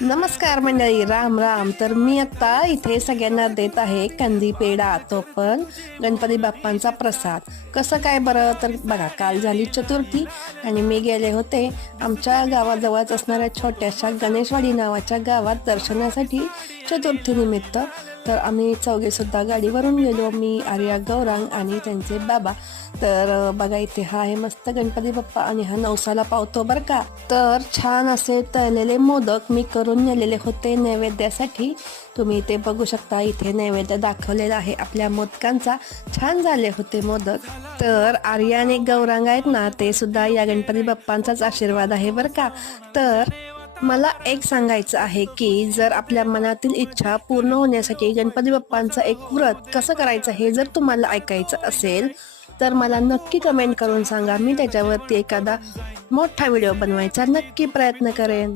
नमस्कार मंडळी, राम राम. तर मी आता इथे सगळ्यांना देत आहे कंदी पेढा, तो पण गणपती बाप्पांचा प्रसाद. कसं काय बरं, तर बघा, काल झाली चतुर्थी आणि मी गेले होते आमच्या गावाजवळच असणाऱ्या छोट्याशा गणेशवाडी नावाच्या गावात दर्शनासाठी चतुर्थी निमित्त. तर आम्ही चौघे सुद्धा गाडीवरून गेलो, मी, आर्या, गौरांग आणि त्यांचे बाबा. तर बघा, इथे हा आहे मस्त गणपती बाप्पा आणि हा नवसाला पावतो बरं का. तर छान असे तळलेले मोदक मी करून नेलेले होते नैवेद्यासाठी. तुम्ही इथे बघू शकता, इथे नैवेद्य दाखवलेला आहे आपल्या मोदकांचा. छान झाले होते मोदक. तर आर्या आणि गौरांग आहेत ना, ते सुद्धा या गणपती बाप्पांचाच आशीर्वाद आहे बरं का. तर मला एक सांगायचं आहे की जर आपल्या मनातील इच्छा पूर्ण होण्यासाठी गणपती बाप्पांचं एक व्रत कसं करायचं हे जर तुम्हाला ऐकायचं असेल तर मला नक्की कमेंट करून सांगा. मी त्याच्यावरती एखादा मोठा व्हिडिओ बनवायचा नक्की प्रयत्न करेन.